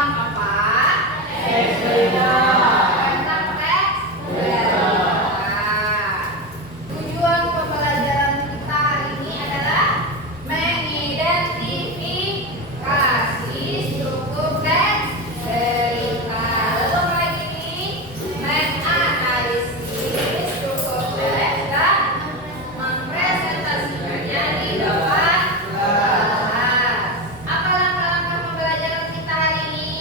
tentang apa? Tentang teks berita. Tujuan pembelajaran kita hari ini adalah mengidentifikasi struktur teks berita. Lalu lagi ini menganalisis struktur teks dan mempresentasikannya di depan kelas. Apa langkah-langkah pembelajaran kita hari ini?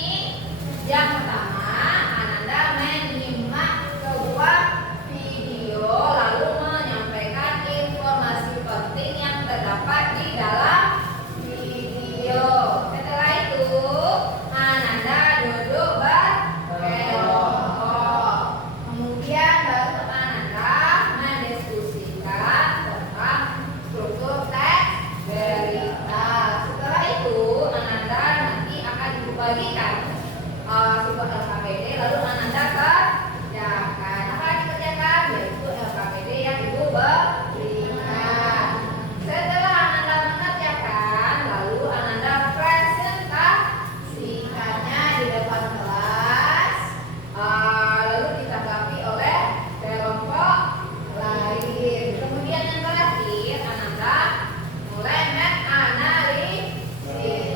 Yang pertama, Ananda menyimak sebuah video lalu menyampaikan informasi penting yang terdapat di dalam video. Setelah itu, Ananda duduk berkelompok. Kemudian baru Ananda mendiskusikan tentang struktur teks berita. Setelah itu, Ananda nanti akan dibagikan sebuah LKPD, lalu Ananda kerjakan. Apa yang dikerjakan? Yaitu LKPD yang Ibu berikan. Setelah Ananda mengerjakan, lalu Ananda presentasikannya di depan kelas, lalu ditanggapi oleh kelompok lain. Kemudian yang terakhir, Ananda mulai menganalisis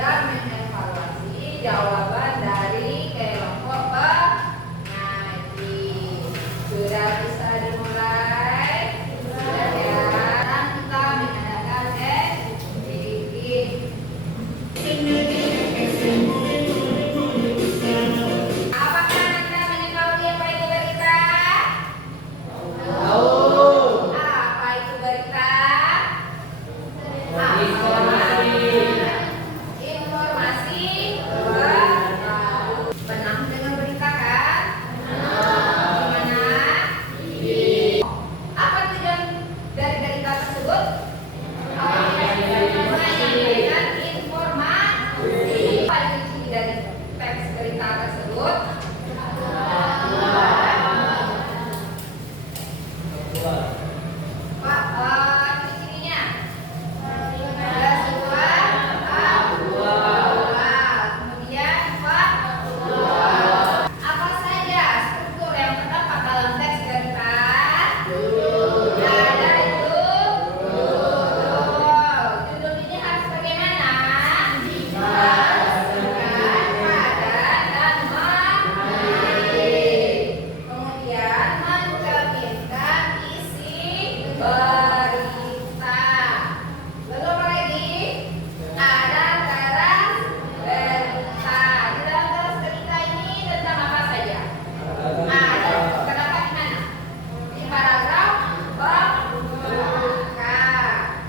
dan mengevaluasi jawaban dari kelompok pengaji. Sudah bisa dimulai? Sudah ya. Sekarang kita mengadakan sedikit. Apakah Anda mengetahui apa itu berita? Apa itu berita? Informasi terbaru. Pernah mendengar berita kan? Gimana? Apa tujuan dari berita tersebut? Menyampaikan informasi. Apa isi dari teks berita tersebut? Pak, ciri-cirinya? Ada sebuah kemudian Pak, apa saja struktur yang terdapat dalam teks berita? Ada itu judul ini harus bagaimana? Bukan, padat dan menarik. Kemudian mencerminkan isi berita. Lalu apa lagi? Ada teras berita. Di dalam teras berita ini tentang apa saja? Ada terdapat di mana? Di paragraf pembuka.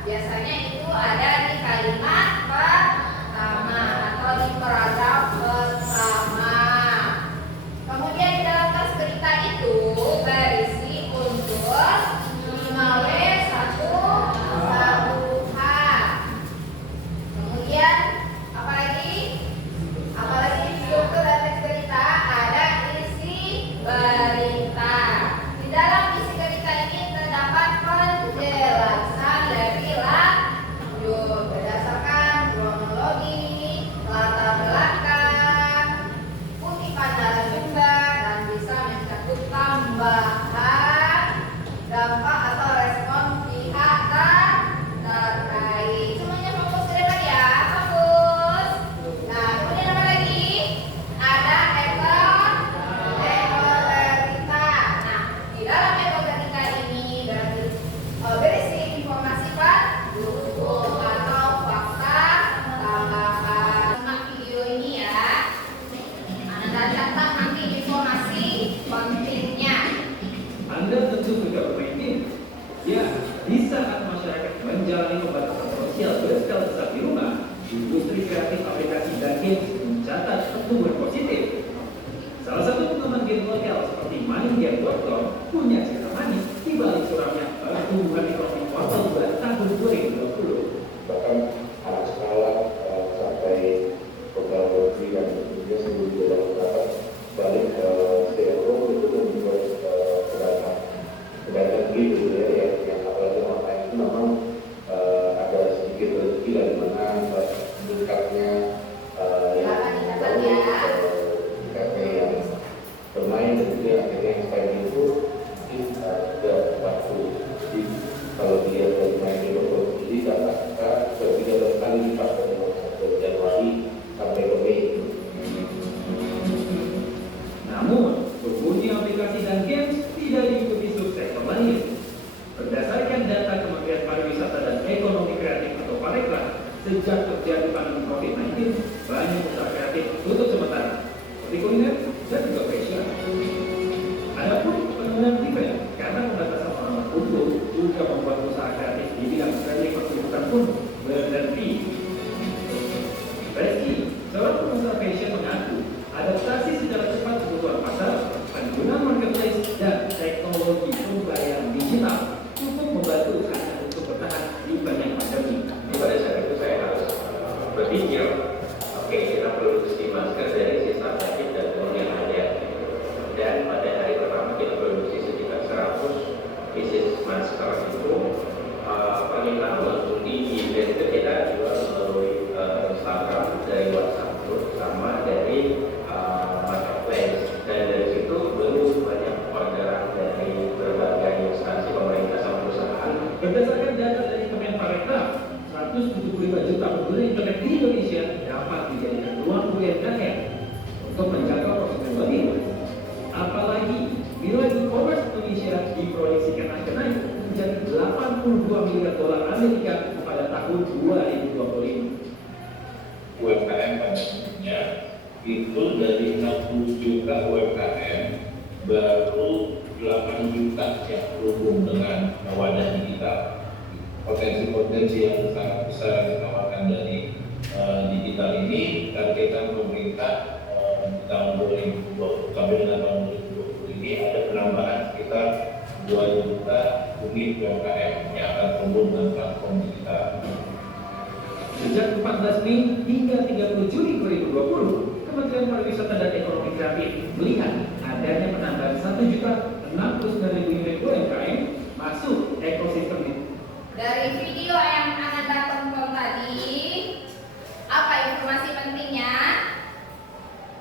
Biasanya itu ada di kalimat pertama atau di paragraf pertama. Kemudian di dalam teras berita itu berisi unsur 5W1-1H. Kemudian apalagi struktur dan teks berita ada isi berita. Di dalam isi berita ini terdapat penjelasan lebih lanjut berdasarkan kronologi, latar belakang, kutipan narasumber, dan bisa mencakup tambahan dampak atau respon pihak terkait. Semuanya fokus ke depan ya, fokus. Nah, kemudian apa lagi? Ada ekor berita. Nah, di dalam ekor berita ini berisi informasi pendukung atau fakta tambahan. Simak video ini ya. Anda catat nanti informasi pentingnya. Anda tentu sudah berpikir, ya, di saat masyarakat menjalani pembatasan sosial berskala besar di rumah, industri kreatif aplikasi dan games mencatat pertumbuhan positif. Salah satu pengembangan game lokal seperti MindGame.com punya cerita manis di balik suramnya pertumbuhan ekonomi kuartal 2 tahun 2020. Bahkan anak sekolah sampai beberapa negeri dan Indonesia sebelum dalam balik stay at home itu membuat pedagang gitu ya, yang apalagi online itu memang ada sedikit rezeki dari mana meningkatnya yang seperti kuliner dan juga fashion. Adapun penurunan event karena pembatasan orang berkumpul juga membuat usaha kreatif di bidang seni pertunjukan pun berhenti. Reski, seorang pengusaha fashion mengaku adaptasi secara cepat kebutuhan pasar, penggunaan marketplace dan teknologi pembayaran digital untuk membantu usaha untuk bertahan di banyak pandemi. Pada saat itu saya harus berpikir, oke, kita produksi masker dari sisa paket dan uang yang ada. Dan pada hari pertama kita produksi sekitar 100 pieces masker itu, permintaan langsung tinggi dan itu kita jual melalui Instagram, dari WhatsApp group, sama dari marketplace. Dan dari situ baru banyak orderan dari berbagai instansi pemerintah sama perusahaan. Berdasarkan data dari Kemenparekraf, 175 juta pengguna internet di Indonesia dapat dijadikan ruang UMKM untuk menjangkau konsumen lebih. Apalagi nilai e-commerce Indonesia diproyeksikan akan naik menjadi 82 miliar dolar Amerika pada tahun 2025. UMKM pada umumnya itu dari 60 juta UMKM baru 8 juta yang terhubung dengan wadah digital. Potensi-potensi yang sangat besar yang ditawarkan dari digital ini targetan pemerintah di tahun 2020 sampai dengan tahun 2020 ini ada penambahan sekitar 2 juta unit UMKM yang akan tumbuh dengan platform digital. Sejak 14 Mei hingga 30 Juni 2020, Kementerian Pariwisata dan Ekonomi Kreatif melihat adanya penambahan 1.069.000 unit UMKM masuk ekosistem ini. Dari video yang Anda tonton tadi, apa informasi pentingnya?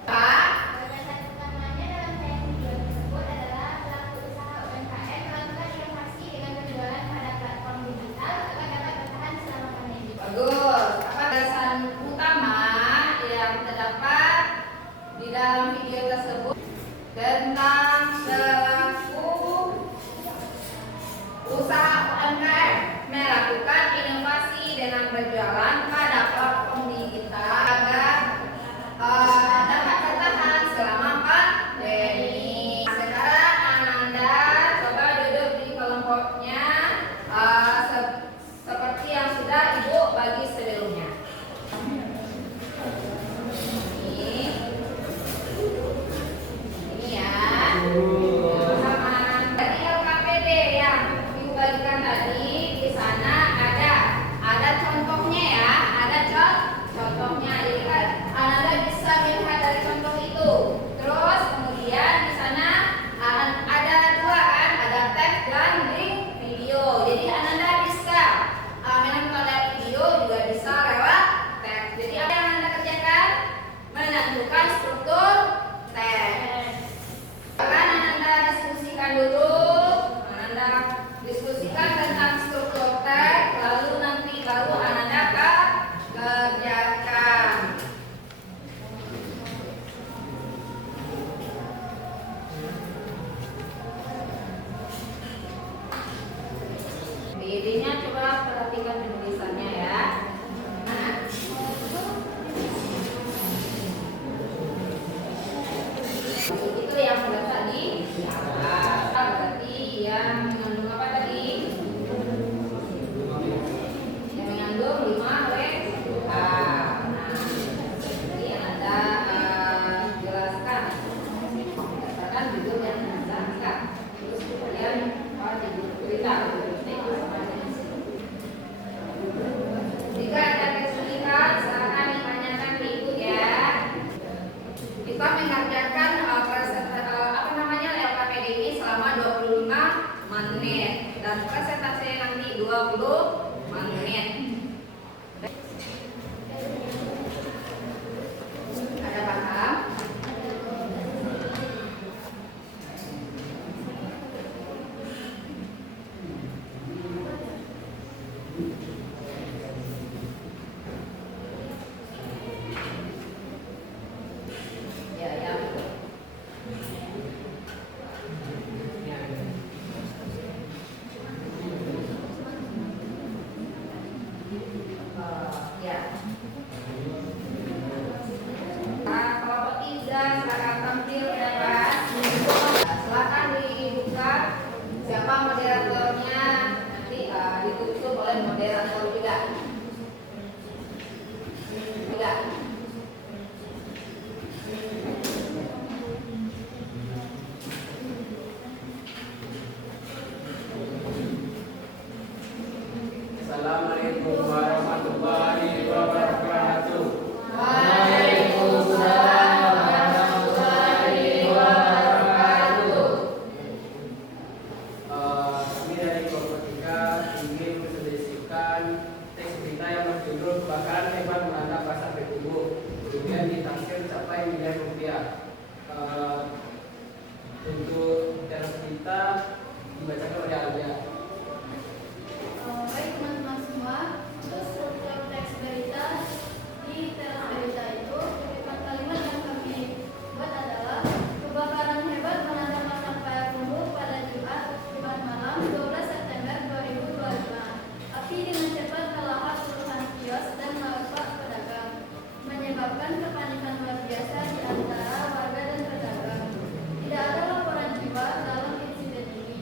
Pak? Berdasarkan utamanya dalam tayangan video tersebut adalah pelaku usaha UMKM melakukan inovasi dengan penjualan pada platform digital agar dapat bertahan selama pandemi. Bagus. Apa dasar utama yang terdapat di dalam video tersebut tentang pelaku usaha UMKM melakukan inovasi dengan berjualan pada platform digital agar dapat bertahan selama pandemi. Sekarang Anda coba duduk di kelompoknya seperti yang sudah Ibu bagi sebelumnya. Ini ya. Sama dari LKPD yang Ibu bagikan tadi, di sana ada contohnya ya, ada contohnya. Jadi kan Anda bisa melihat dari contoh itu. Terus kemudian di sana ada dua kan, ada teks dan link video. Jadi Anda bisa menonton video juga bisa lewat teks. Jadi apa yang Anda kerjakan? Menentukan struktur teks. Akan Anda diskusikan dulu, Anda diskusikan tentang struktur teks, lalu nanti baru Anda kerjakan. Videonya coba perhatikan penulisannya ya. Nah. Itu yang sudah tadi. Berarti yang mengandung apa tadi? Yang mengandung 5 WA. Nah, jadi Anda jelaskan berdasarkan judul yang Anda angkat. Terus kemudian diberitahu. Jika ada kesulitan, silakan ditanyakan ke Ibu ya. Kita mengerjakan LKPD ini selama 25 menit dan presentasi nanti 20 menit. Ada paham? Ya. rupiah. Untuk teras berita dibacakan oleh Alia. Baik teman-teman semua, untuk struktur teks berita di teras berita itu kalimat yang kami buat adalah kebakaran hebat melanda pasar Payakumbuh pada Jumat malam 12 September 2025. Api dengan cepat melahap puluhan kios dan merusak pedagang, menyebabkan kepanikan luar biasa di antara warga dan pedagang. Tidak ada laporan jiwa dalam insiden ini.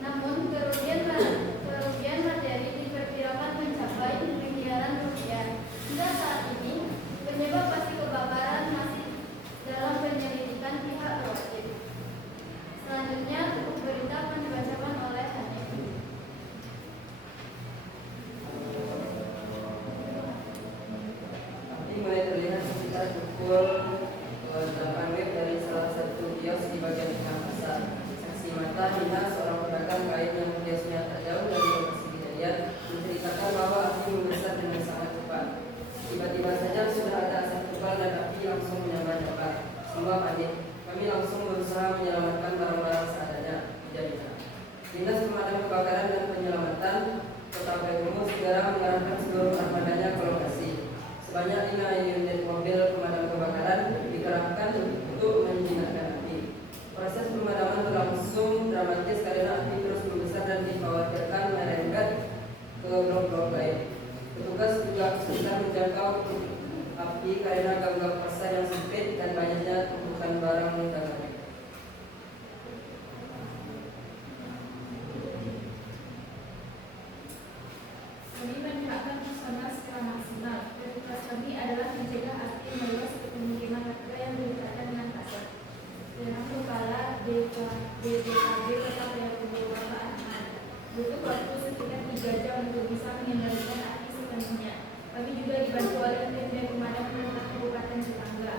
Namun kerugian materi diperkirakan mencapai miliaran rupiah. Hingga saat ini, penyebab pasti kebakaran masih dalam penyelidikan pihak berwajib. Selanjutnya, berita akan dibacakan oleh Hanif. Api mulai terlihat sekitar pukul 8 WIB dari salah satu kios di bagian tengah pasar. Saksi mata Nina, seorang pedagang kain yang kiosnya tak jauh dari lokasi kejadian, menceritakan bahwa api membesar dengan sangat cepat. Tiba-tiba saja sudah ada asap tebal dan api langsung menyambar-nyambar. Semua panik. Kami langsung berusaha menyelamatkan barang-barang seadanya, ujarnya. Dinas Pemadam Kebakaran dan Penyelamatan Kota Payakumbuh segera mengarahkan seluruh armadanya ke lokasi. Sebanyak 5 unit mobil pemadam kebakaran dikerahkan untuk menjinakkan api. Proses pemadaman berlangsung dramatis karena api terus membesar dan dikhawatirkan merembet ke blok-blok lain. Petugas juga kesulitan menjangkau api karena gang-gang pasar yang sempit dan banyaknya tumpukan barang dagangan. Kami menyiapkan personal secara maksimal. Prioritas kami adalah mencegah api meluas ke pemukiman warga yang berdekatan dengan pasar. Dengan Kepala BPKB Kota Payakumbuh Bapak Ahmad, butuh waktu sekitar 3 jam untuk bisa mengendalikan api sepenuhnya. Kami juga dibantu oleh tim pemadam lintas kabupaten tetangga.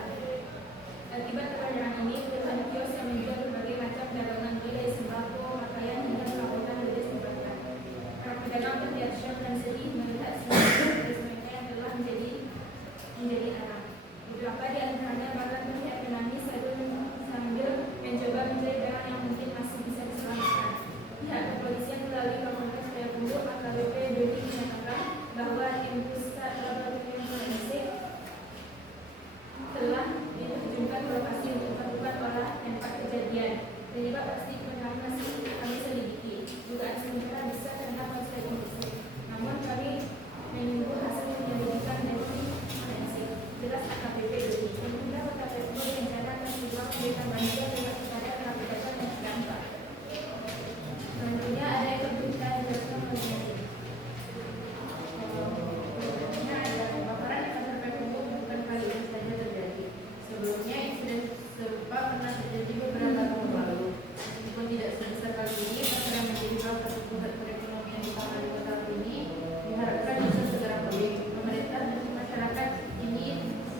Akibat kebakaran ini, puluhan kios yang menjual berbagai macam dagangan mulai sembako, pakaian hingga perabotan ludes dibakar. Para pedagang terlihat syok dan sedih melihat semua kios mereka yang telah menjadi arang. Beberapa di antaranya bahkan terlihat menangis sambil mencoba mencari barang yang mungkin masih bisa diselamatkan. Pihak kepolisian melalui Kapolres Payakumbuh AKBP Dodi menyatakan bahwa tim pusat laboratorium forensik telah diterjunkan ke lokasi untuk melakukan olah tempat kejadian. Penyebab pasti kebakaran masih kami selidiki. Dugaan sementara bisa karena konslet industri. Namun kami menunggu hasil penyelidikan dari tim forensik. Jelas AKBP Dodi. Pemerintah Kota Payakumbuh berencana akan menjual pemberitaan bantuan lewat kepada para pedagang yang terdampak. Selanjutnya ada yang berita dijelaskan oleh Dodi. Selanjutnya ada kebakaran di pasar Payakumbuh bukan kali ini saja terjadi. Sebelumnya insiden serupa pernah terjadi beberapa tahun lalu. Meskipun tidak sebesar kali ini, pasar yang menjadi salah satu pusat perekonomian utama di kota ini diharapkan bisa segera pulih. Pemerintah dan masyarakat ini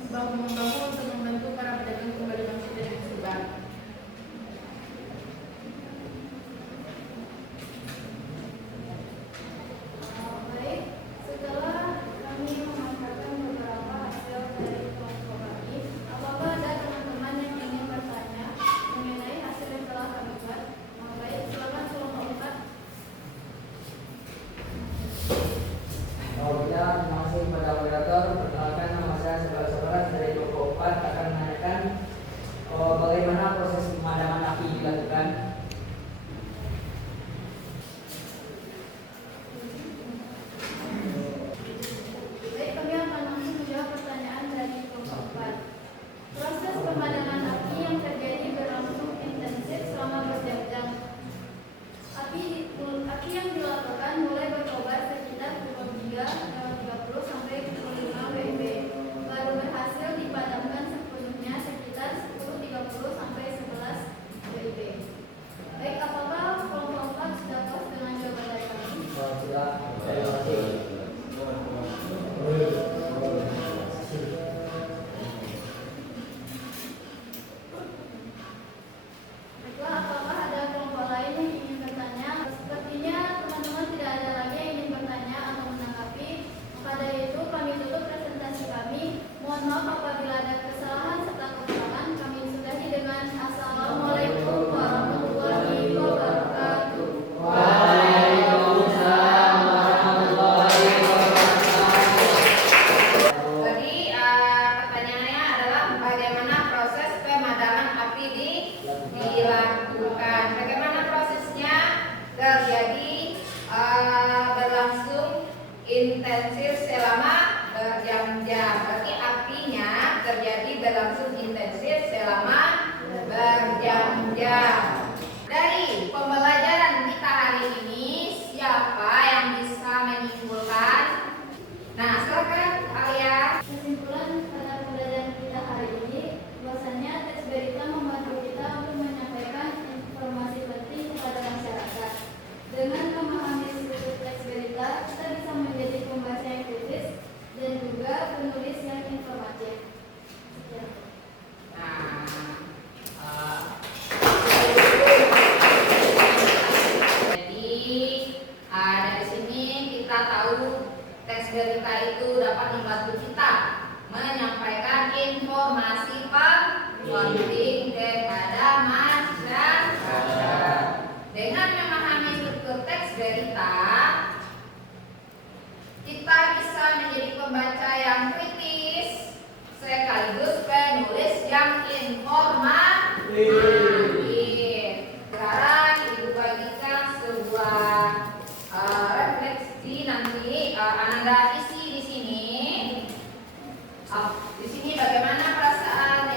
membangun untuk membantu para pedagang kembali bangkit dari musibah. Baik, setelah kami memanfaatkan beberapa hasil dari kelompok kami, apakah ada teman-teman yang ingin bertanya mengenai hasil yang telah kami buat? Baik, silakan kelompok 4. Tidak, terima kasih kepada moderator. Perkenalkan, nama saya Saudara-saudara dari kelompok 4 akan menanyakan bagaimana proses pemadaman api dilakukan. Baik, kami akan langsung menjawab pertanyaan dari kelompok 4. Proses pemadaman api yang terjadi berlangsung intensif selama berjam-jam. Api yang dilakukan mulai berkobar sekitar pukul 3:30 sampai pukul 5 WIB. Baru berhasil dipadamkan sepenuhnya sekitar 10:30 sampai 11 Sekarang Ibu bagikan sebuah refleksi nanti Ananda isi di sini. Di sini bagaimana perasaan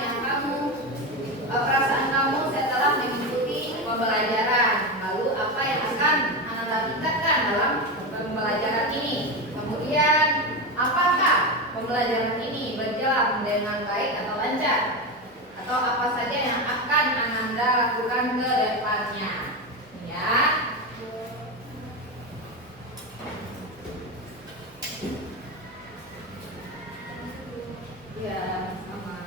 kamu setelah mengikuti pembelajaran. Lalu apa yang akan Ananda tingkatkan dalam pembelajaran ini. Kemudian apakah pembelajaran ini berjalan dengan baik atau lancar? Atau apa saja yang akan Ananda lakukan ke depannya? Ya. Ya, sama.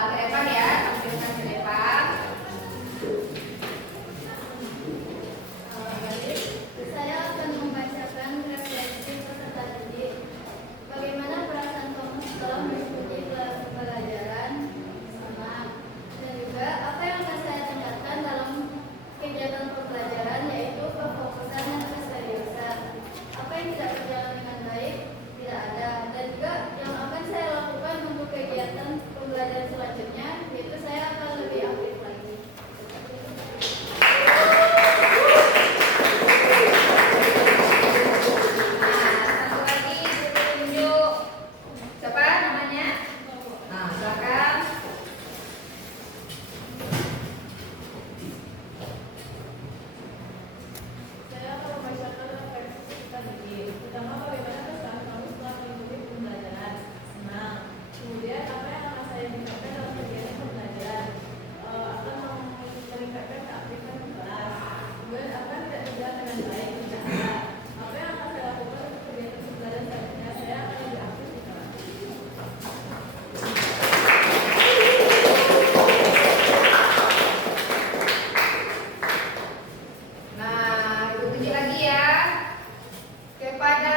Ke depan ya, tampilkan ke depan. Saya akan membacakan refleksi peserta didik. Bagaimana perasaan kamu setelah mengikuti pelajaran sama, dan juga apa yang akan saya tingkatkan dalam kegiatan pembelajaran, yaitu kefokusan dan keseriusan. Apa yang tidak berjalan dengan baik tidak ada, dan juga yang akan saya lakukan untuk kegiatan pembelajaran selanjutnya, yaitu saya akan lebih aktif lagi. Satu lagi tunjuk. Siapa namanya? Nah, silakan. Saya akan membacakan refleksi peserta didik. Pertama, bagaimana perasaan kamu setelah mengikuti pembelajaran? Senang. Kemudian, apa yang akan saya tingkatkan dalam kegiatan pembelajaran? Akan meningkatkan keaktifan di kelas. Kemudian, apa yang tidak berjalan dengan baik? Tidak ada. Apa yang akan saya lakukan untuk kegiatan pembelajaran selanjutnya? Saya akan lebih aktif di kelas. Nah, Ibu tunjuk lagi ya kepada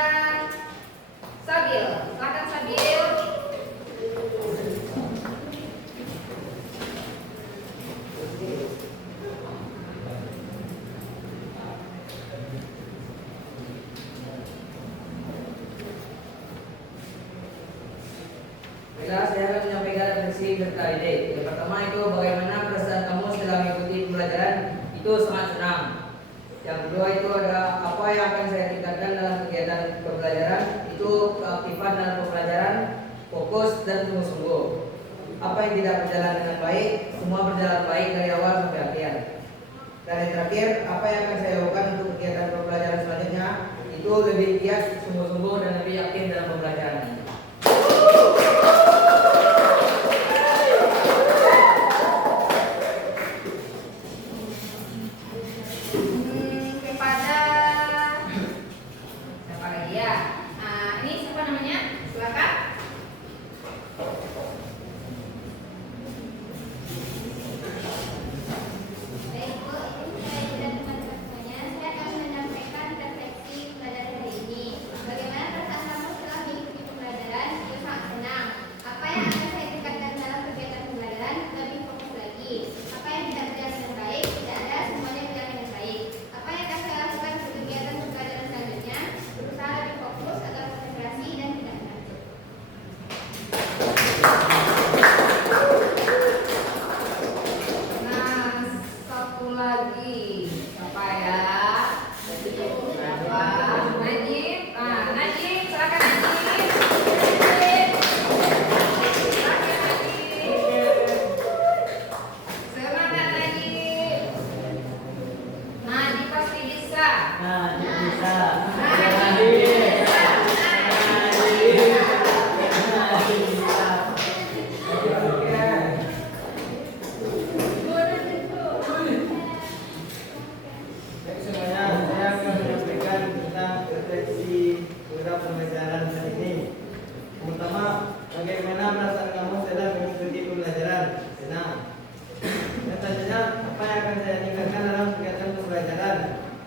Sabil. Silakan Sabil. Baiklah, saya akan menyampaikan refleksi peserta didik. Yang pertama itu bagaimana perasaan kamu setelah mengikuti pembelajaran. Itu sangat senang. Yang kedua itu ada apa yang akan saya tingkatkan dalam kegiatan pembelajaran. Itu keaktifan dalam pembelajaran, fokus dan sungguh-sungguh. Apa yang tidak berjalan dengan baik, semua berjalan baik dari awal sampai akhir. Dan yang terakhir, apa yang akan saya lakukan untuk kegiatan pembelajaran selanjutnya, itu lebih giat, sungguh-sungguh dan lebih yakin dalam pembelajaran ini. Kepada siapa lagi ya? Nah, ini siapa namanya? Silakan. Baik Bu, ini saya dan teman-teman semuanya. Saya akan menyampaikan refleksi pembelajaran hari ini. Bagaimana perasaan kamu setelah mengikuti pembelajaran? perasaan kamu setelah mengikuti pembelajaran? Senang. Dan selanjutnya, apa yang akan saya tingkatkan dalam kegiatan pembelajaran?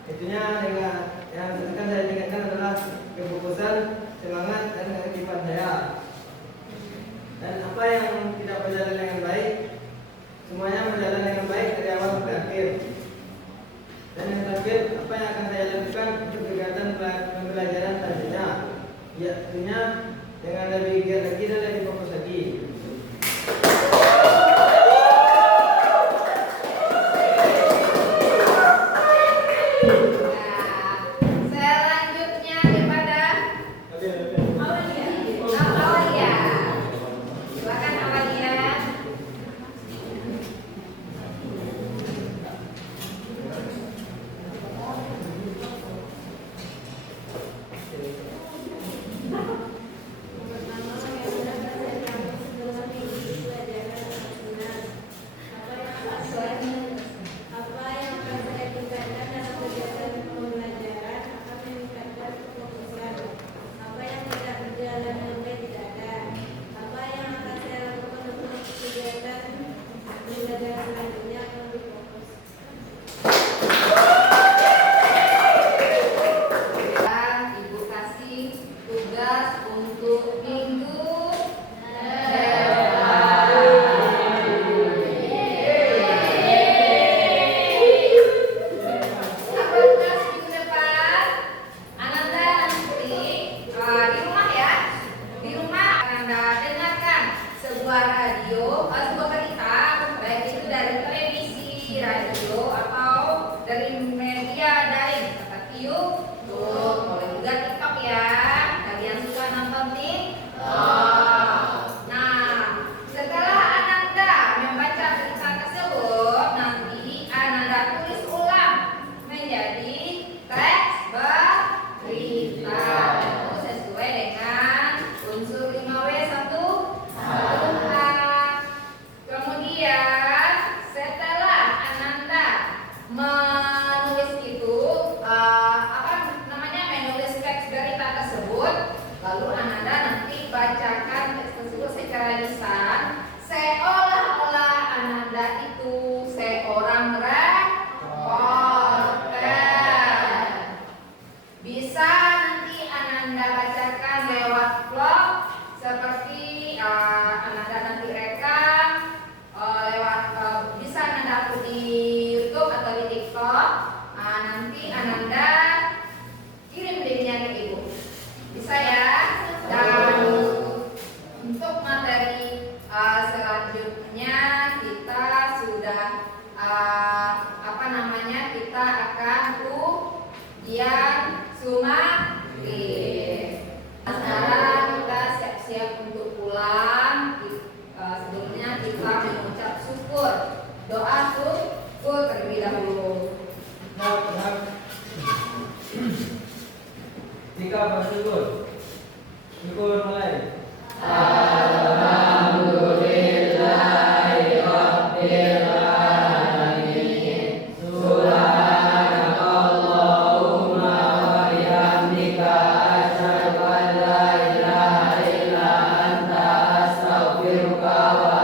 Itunya yang akan saya tingkatkan adalah kefokusan, semangat, dan keaktifan saya. Dan apa yang tidak berjalan dengan baik, semuanya berjalan dengan baik dari awal sampai akhir. Dan yang terakhir, apa yang akan saya lakukan untuk kegiatan pembelajaran selanjutnya? Ya, tentunya dengan lebih giat lagi dan lebih fokus lagi. Selanjutnya kepada Awalia. Silakan Awalia. Ibu kasih tugas untuk minggu depan. Ananda nanti di rumah ya. Di rumah Ananda dengarkan sebuah radio, sebuah berita, baik itu dari televisi, radio atau dari media daring seperti YouTube, boleh juga TikTok ya. Kalian suka nonton TikTok. Nah, setelah Ananda membaca berita tersebut, nanti Ananda tulis ulang menjadi teks berita. Itu sesuai dengan unsur 5W1 H. Kemudian setelah Ananda menulis itu, menulis teks berita tersebut, lalu Ananda nanti bacakan teks tersebut secara lisan, seolah-olah Ananda itu seorang reporter. Bisa nanti Ananda bacakan lewat vlog, seperti Ananda nanti rekam lewat bisa Ananda upload di YouTube atau di TikTok. Nanti Ananda kirim linknya ke ibu, bisa ya. Dan untuk materi selanjutnya kita sudah kita akan ujian sumatif. Sekarang kita siap-siap untuk pulang. Sebelumnya kita mengucap syukur, doa syukur terlebih dahulu. Jika bersyukur, syukur mulai. Astaghfiruka wa